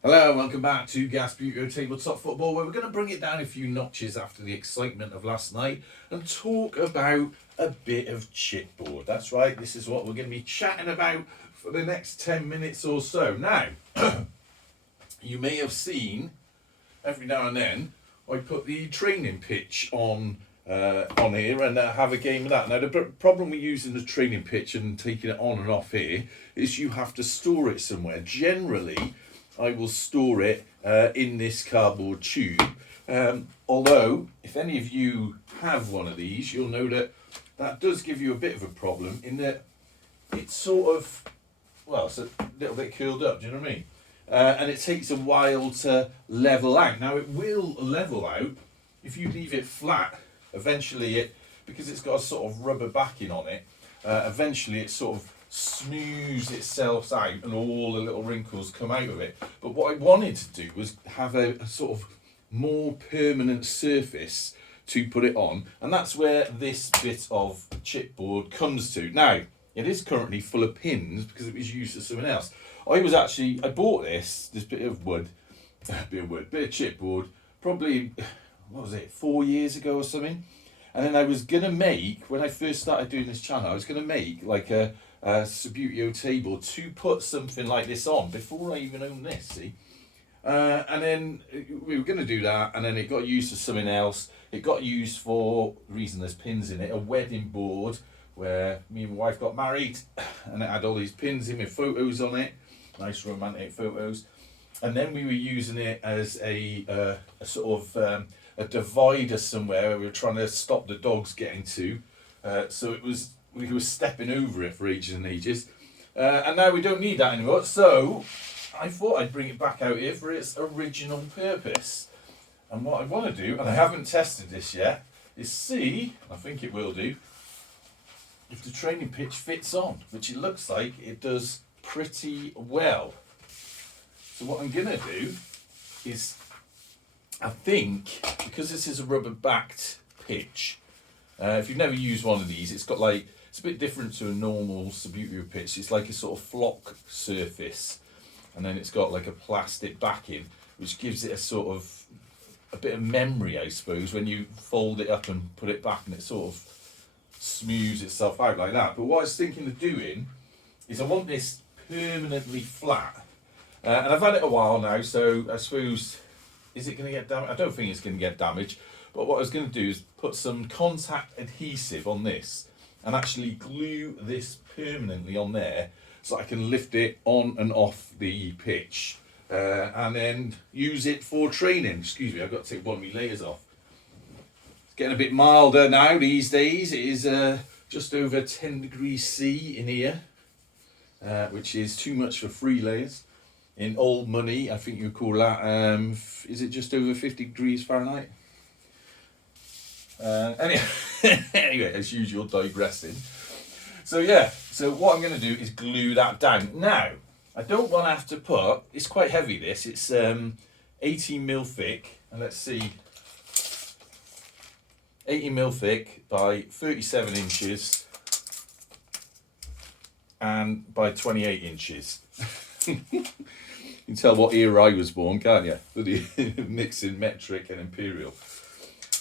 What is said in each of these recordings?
Hello, welcome back to Gas Buteo Tabletop Football, where we're going to bring it down a few notches after the excitement of last night and talk about a bit of chipboard. That's right, this is what we're going to be chatting about for the next 10 minutes or so. Now, you may have seen every now and then I put the training pitch on here and have a game of that. Now, the problem with using the training pitch and taking it on and off here is you have to store it somewhere. Generally, I will store it in this cardboard tube. Although, if any of you have one of these, you'll know that that does give you a bit of a problem in that it's sort of, well, it's a little bit curled up, do you know what I mean? And it takes a while to level out. Now, it will level out if you leave it flat. Eventually, because it's got a sort of rubber backing on it, eventually it sort of smooths itself out and all the little wrinkles come out of it. But what I wanted to do was have a sort of more permanent surface to put it on, and that's where this bit of chipboard comes to. Now, it is currently full of pins because it was used for something else. I bought this bit of wood, bit of chipboard, probably, what was it, 4 years ago or something. And then I was gonna make, when I first started doing this channel, I was gonna make like a Subbuteo table to put something like this on before I even owned this, see? And then we were going to do that, and then it got used for something else. It got used for, the reason there's pins in it, a wedding board where me and my wife got married, and it had all these pins in with photos on it, nice romantic photos. And then we were using it as a sort of a divider somewhere where we were trying to stop the dogs getting to. So we were stepping over it for ages and ages. And now we don't need that anymore. So I thought I'd bring it back out here for its original purpose. And what I want to do, and I haven't tested this yet, is see, I think it will do, if the training pitch fits on, which it looks like it does pretty well. So what I'm going to do is, I think, because this is a rubber backed pitch, if you've never used one of these, it's got like, it's a bit different to a normal Subbuteo pitch. It's like a sort of flock surface, and then it's got like a plastic backing, which gives it a sort of, a bit of memory, I suppose, when you fold it up and put it back, and it sort of smooths itself out like that. But what I was thinking of doing is I want this permanently flat. And I've had it a while now, so I suppose, is it going to get damaged? I don't think it's going to get damaged. But what I was going to do is put some contact adhesive on this and actually glue this permanently on there so I can lift it on and off the pitch and then use it for training. Excuse me, I've got to take one of my layers off. It's getting a bit milder now these days. It is just over 10 degrees C in here, which is too much for 3 layers. In old money, I think you call that, is it just over 50 degrees Fahrenheit? Anyway, anyway, as usual, digressing. So yeah, so what I'm going to do is glue that down. Now, I don't want to have to put, it's quite heavy this, it's 18mm thick, and let's see, 18mm thick by 37 inches and by 28 inches. You can tell what era I was born, can't you? With the mixing metric and imperial.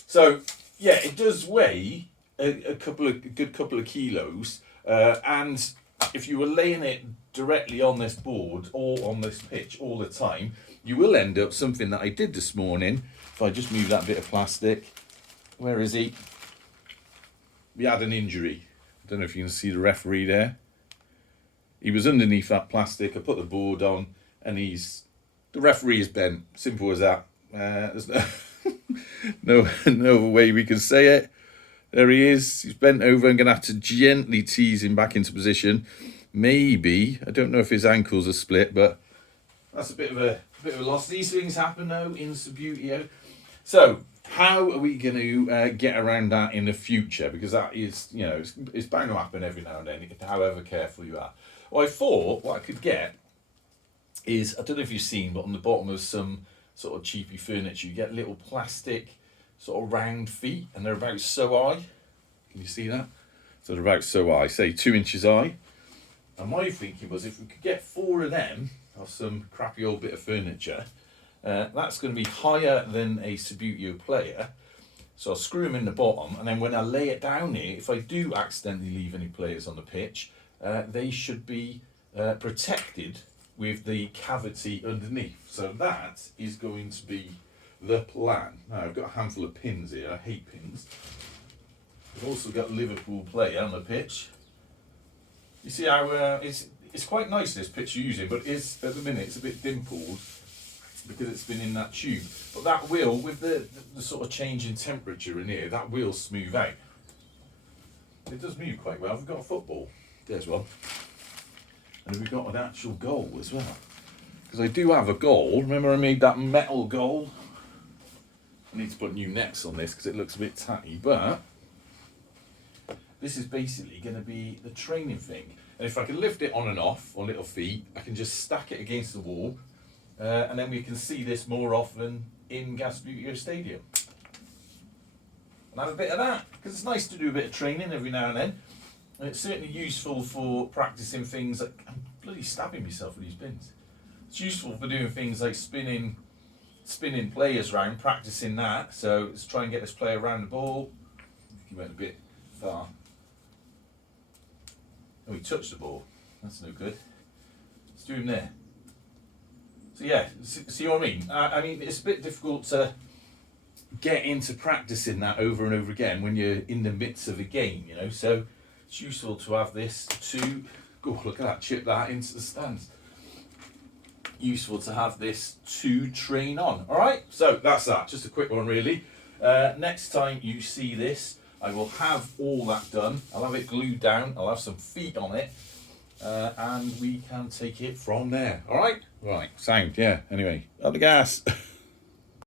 So yeah, it does weigh a good couple of kilos, and if you were laying it directly on this board or on this pitch all the time, you will end up something that I did this morning. If I just move that bit of plastic, where is he? We had an injury. I don't know if you can see the referee there. He was underneath that plastic. I put the board on, and the referee is bent. Simple as that. There's no other way we can say it. There he is. He's bent over. I'm going to have to gently tease him back into position. Maybe, I don't know if his ankles are split, but that's a bit of a loss. These things happen though in Subbuteo. So how are we going to get around that in the future? Because that is, you know, it's bound to happen every now and then, however careful you are. Well, I thought what I could get is, I don't know if you've seen, but on the bottom of some sort of cheapy furniture, you get little plastic sort of round feet, and they're about so high. Can you see that? So they're about so high, say 2 inches high. And my thinking was, if we could get 4 of them of some crappy old bit of furniture. That's going to be higher than a Subbuteo player. So I'll screw them in the bottom, and then when I lay it down here, if I do accidentally leave any players on the pitch, they should be protected with the cavity underneath. So that is going to be the plan. Now I've got a handful of pins here. I hate pins. I've also got a Liverpool player on the pitch. You see how it's quite nice, this pitch you're using, but it's, at the minute it's a bit dimpled because it's been in that tube. But that will, with the sort of change in temperature in here, that will smooth out. It does move quite well. We've got a football. There's one. And we've got an actual goal as well. Because I do have a goal. Remember I made that metal goal? I need to put new necks on this because it looks a bit tatty, but this is basically going to be the training thing. And if I can lift it on and off on little feet, I can just stack it against the wall, and then we can see this more often in Gasbuteo Stadium. And have a bit of that, because it's nice to do a bit of training every now and then. And it's certainly useful for practicing things like, I'm bloody stabbing myself with these pins. It's useful for doing things like spinning players around, practicing that. So let's try and get this player around the ball. He went a bit far. Oh, he touched the ball. That's no good. Let's do him there. So yeah, see what I mean? I mean, it's a bit difficult to get into practicing that over and over again when you're in the midst of a game, you know. So it's useful to have this to, oh, look at that, chip that into the stands. Useful to have this to train on. All right, so that's that. Just a quick one, really. Next time you see this, I will have all that done. I'll have it glued down. I'll have some feet on it, and we can take it from there. All right? Right, sound, yeah. Anyway, up the gas.